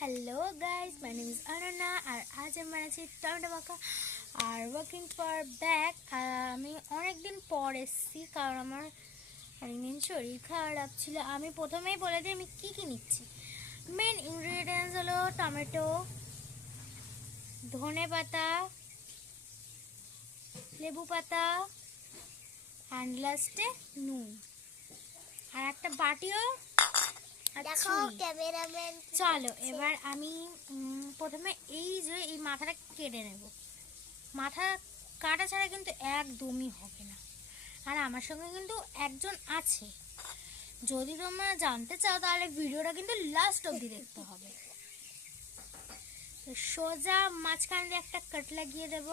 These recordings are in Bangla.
Hello guys, my name is Ananya আর আজ আমি বানাচ্ছি টমেটো মাখা আর ওয়ার্কিং ফর ব্যাক। আমি অনেক দিন পর এসেছি কারণ আমার অনেকদিন শরীর খারাপ ছিল। আমি প্রথমেই বলে দিই আমি কী কী নিচ্ছি। মেন ইনগ্রিডিয়েন্টস হলো টমেটো, ধনে পাতা, লেবু পাতা অ্যান্ড লাস্টে নুন আর একটা বাটিও। চলো এবার আমি প্রথমে এই মাথাটা কেটে নেব। মাথা কাটা ছাড়া কিন্তু একদমই হবে না। আর আমার সঙ্গে কিন্তু একজন আছে, যদি তোমরা জানতে চাও তাহলে ভিডিওটা কিন্তু লাস্ট অবধি দেখতে হবে। সোজা মাঝখান দিয়ে একটা কাট লাগিয়ে দেব,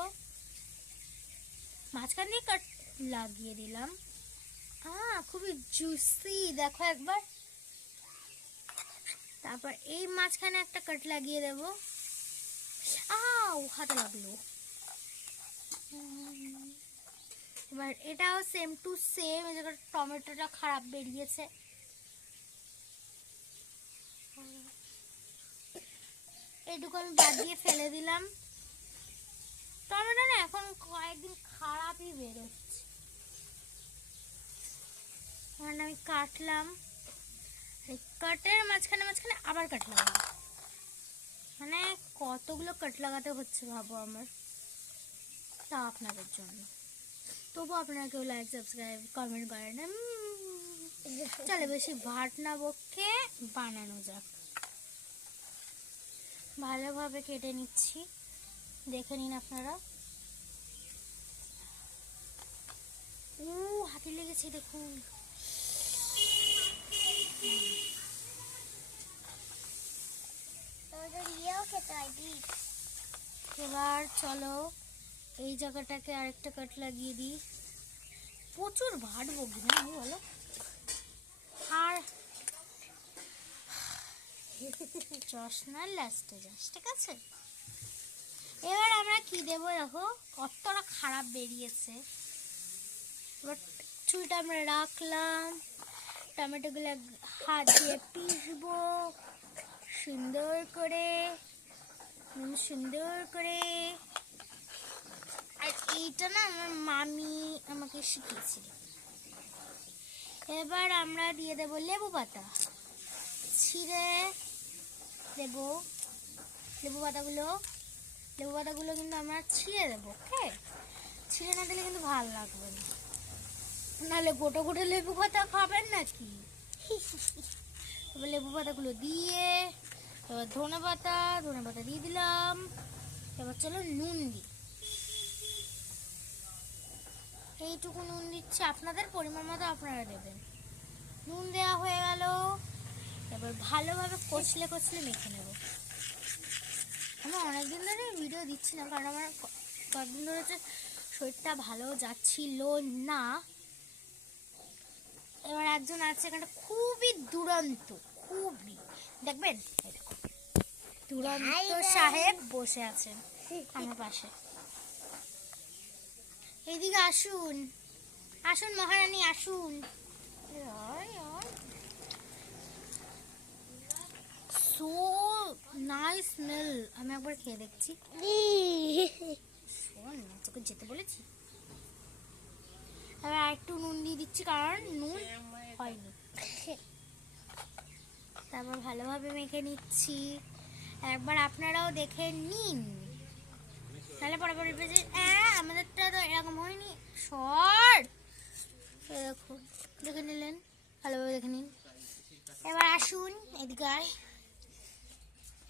মাঝখান দিয়ে কাট লাগিয়ে দিলাম। খুবই জুসি, দেখো একবার। তারপর এই মাঝখানে একটা কাট লাগিয়ে দেব। হাতে লাগলো। এবার এটাও সেম টু সেম, এই জায়গায় টমেটোটা খারাপ বেরিয়েছে। এইটুকু আমি বাদ দিয়ে ফেলে দিলাম। টমেটো না এখন কয়েকদিন খারাপই বেরোচ্ছে। আমি কাটলাম, কাটের মাঝখানে মাঝখানে আবার কাট লাগাবো। মানে কতগুলো কাট লাগাতে হচ্ছে ভাবো আমার, তা আপনাদের জন্য। তবু আপনারা কেউ লাইক সাবস্ক্রাইব কমেন্ট করেন না। চলে বেশি ভাট না বকে বানানো যাক। ভালোভাবে কেটে নিচ্ছি, দেখে নিন আপনারা। হাতে লেগেছে দেখুন। এবার চলো এই জায়গাটাকে আরেকটা কাট লাগিয়ে দিই। প্রচুর ভাটবো কিনা বলো। আর চশমার লাস্টে যাস, ঠিক আছে। এবার আমরা কি দেবো, দেখো কতটা খারাপ বেরিয়েছে। এবার চুলটা আমরা রাখলাম, টমেটোগুলো হাত দিয়ে পিষবো সুন্দর করে সুন্দর করে। আর এইটা না আমার মামি আমাকে শিখিয়েছিল। এবার আমরা দিয়ে দেবো লেবু পাতা, ছিঁড়ে দেব লেবু পাতাগুলো কিন্তু আমরা ছিঁড়ে দেবো। ওকে, ছিঁড়ে না দিলে কিন্তু ভালো লাগবে না, নাহলে গোটা গোটা লেবু পাতা খাবেন নাকি। এবার লেবু পাতাগুলো দিয়ে এবার ধনে পাতা দিয়ে দিলাম। এবার চলো নুন দিই, এইটুকু নুন দিচ্ছি, আপনাদের পরিমাণ মতো আপনারা দেবেন। নুন দেওয়া হয়ে গেল। এবার ভালোভাবে কচলে মেখে নেব। আমি অনেকদিন ধরে ভিডিও দিচ্ছি না কারণ আমার কয়েকদিন ধরে শরীরটা ভালো যাচ্ছিল না। এবার একজন আছে এখানটা খুবই দুরন্ত, খুবই, দেখবেন দুরন্ত সাহেব বসে আছেন আমার পাশে। এইদিকে আসুন, আসুন মহারানী আসুন। So nice smell. আমি একবার খেয়ে দেখছি। শোন না, তোকে যেতে বলেছি। এবার একটু নুন দিয়ে দিচ্ছি কারণ নুন হয়নি। তারপর ভালোভাবে মেখে নিচ্ছি। একবার আপনারাও দেখে নিন, তাহলে পরে বলবে যে আমাদেরটা তো এরকম হয়নি। দেখুন, দেখে নিলেন, ভালোভাবে দেখে নিন। এবার আসুন এদিকে।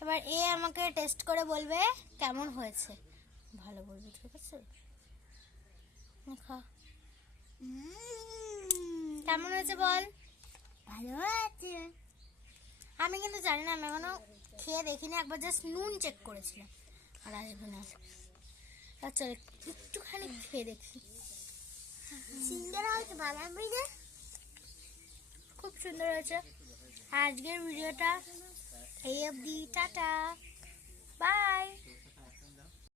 এবার আমাকে টেস্ট করে বলবে কেমন হয়েছে, ভালো বলবে, ঠিক আছে। কেমন হয়েছে বল। ভালো আছে। আমি কিন্তু জানি না, আমি এখনো খেয়ে দেখিনি, একবার জাস্ট নুন চেক করেছিলাম। আর আসবে না। আচ্ছা একটুখানি খেয়ে দেখি। সিঙ্গারা হয়তো বানাবি না, খুব সুন্দর হয়েছে। আজকের ভিডিওটা এই অবধি, টাটা বাই।